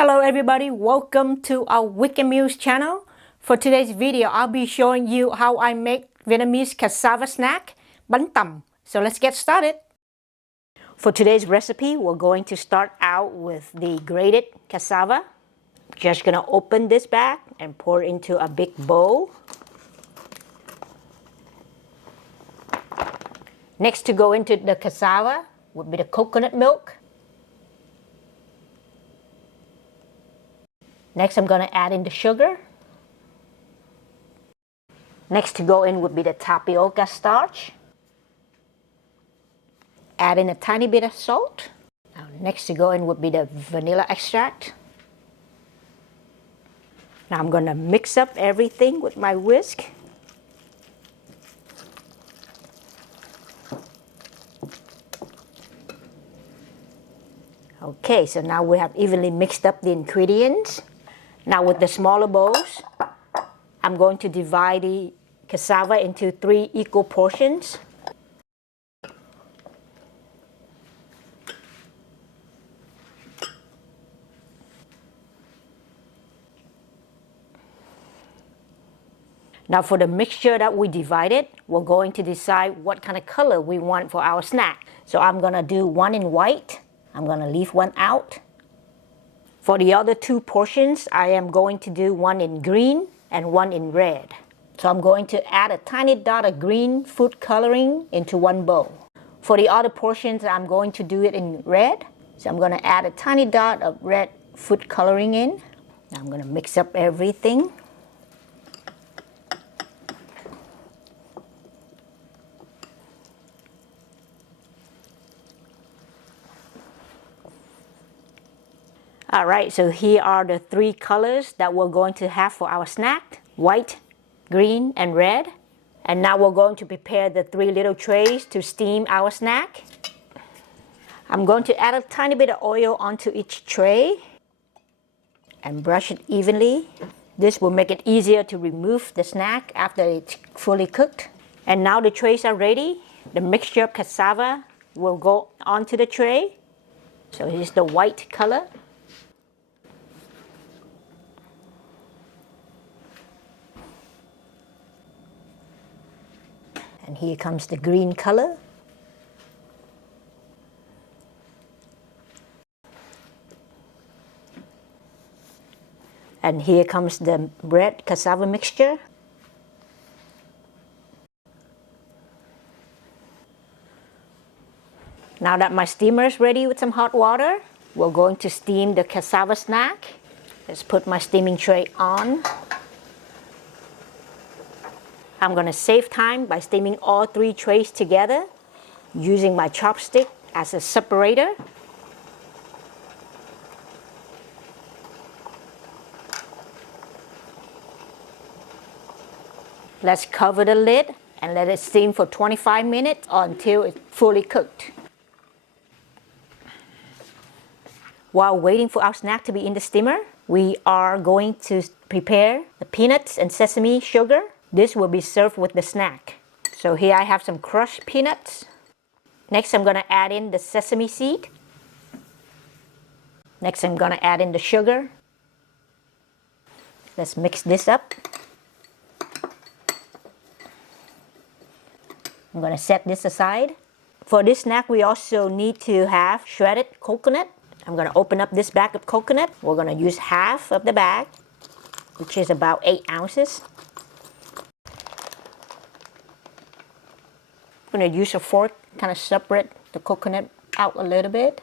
Hello everybody, welcome to our Wicked Meals channel. For today's video, I'll be showing you how I make Vietnamese cassava snack, Bánh Tằm. So let's get started. For today's recipe, we're going to start out with the grated cassava. Just gonna open this bag and pour it into a big bowl. Next to go into the cassava would be the coconut milk. Next, I'm going to add in the sugar. Next to go in would be the tapioca starch. Add in a tiny bit of salt. Now, next to go in would be the vanilla extract. Now I'm going to mix up everything with my whisk. Okay, so now we have evenly mixed up the ingredients. Now with the smaller bowls, I'm going to divide the cassava into 3 equal portions. Now for the mixture that we divided, we're going to decide what kind of color we want for our snack. So I'm going to do 1 in white. I'm going to leave 1 out. For the other 2 portions, I am going to do 1 in green and 1 in red. So I'm going to add a tiny dot of green food coloring into 1 bowl. For the other portions, I'm going to do it in red. So I'm going to add a tiny dot of red food coloring in. Now I'm going to mix up everything. Alright, so here are the 3 colors that we're going to have for our snack. White, green, and red. And now we're going to prepare the 3 little trays to steam our snack. I'm going to add a tiny bit of oil onto each tray and brush it evenly. This will make it easier to remove the snack after it's fully cooked. And now the trays are ready. The mixture of cassava will go onto the tray. So here's the white color. And here comes the green color. And here comes the red cassava mixture. Now that my steamer is ready with some hot water, we're going to steam the cassava snack. Let's put my steaming tray on. I'm going to save time by steaming all 3 trays together using my chopstick as a separator. Let's cover the lid and let it steam for 25 minutes until it's fully cooked. While waiting for our snack to be in the steamer, we are going to prepare the peanuts and sesame sugar. This will be served with the snack. So here I have some crushed peanuts. Next I'm going to add in the sesame seed. Next I'm going to add in the sugar. Let's mix this up. I'm going to set this aside. For this snack we also need to have shredded coconut. I'm going to open up this bag of coconut. We're going to use half of the bag, which is about 8 ounces. I'm going to use a fork, kind of separate the coconut out a little bit.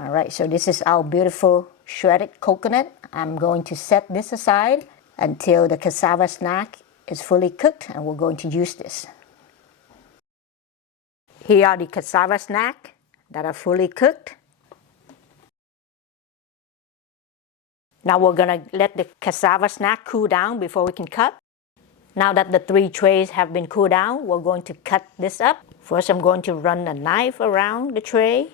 Alright, so this is our beautiful shredded coconut. I'm going to set this aside until the cassava snack is fully cooked, and we're going to use this. Here are the cassava snack that are fully cooked. Now we're going to let the cassava snack cool down before we can cut. Now that the 3 trays have been cooled down, we're going to cut this up. First, I'm going to run a knife around the tray.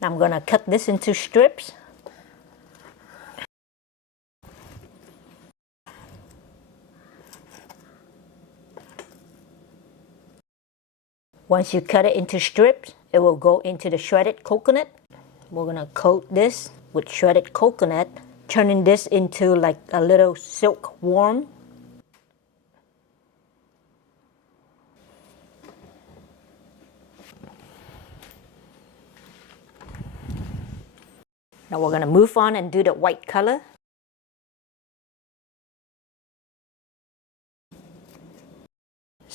I'm going to cut this into strips. Once you cut it into strips, it will go into the shredded coconut. We're gonna coat this with shredded coconut, turning this into like a little silkworm. Now we're gonna move on and do the white color.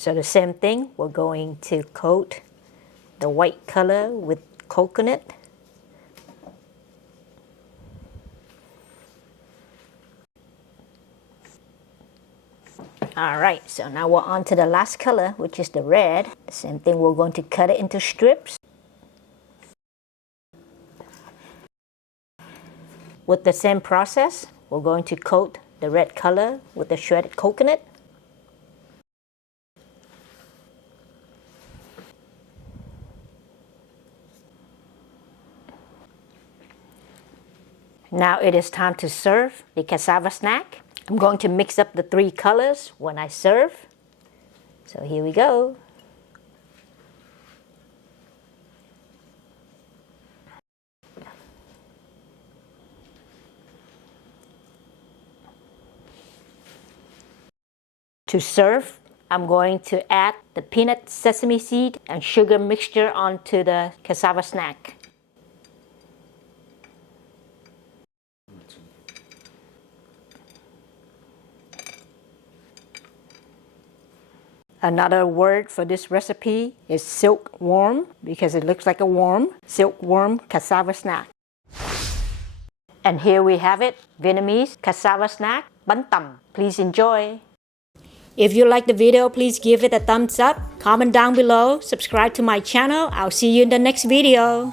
So the same thing, we're going to coat the white color with coconut. Alright, so now we're on to the last color, which is the red. The same thing, we're going to cut it into strips. With the same process, we're going to coat the red color with the shredded coconut. Now it is time to serve the cassava snack. I'm going to mix up the three colors when I serve. So here we go. To serve, I'm going to add the peanut sesame seed and sugar mixture onto the cassava snack. Another word for this recipe is silkworm because it looks like a worm. Silkworm cassava snack. And here we have it, Vietnamese cassava snack, Bánh Tằm. Please enjoy. If you like the video, please give it a thumbs up, comment down below, subscribe to my channel. I'll see you in the next video.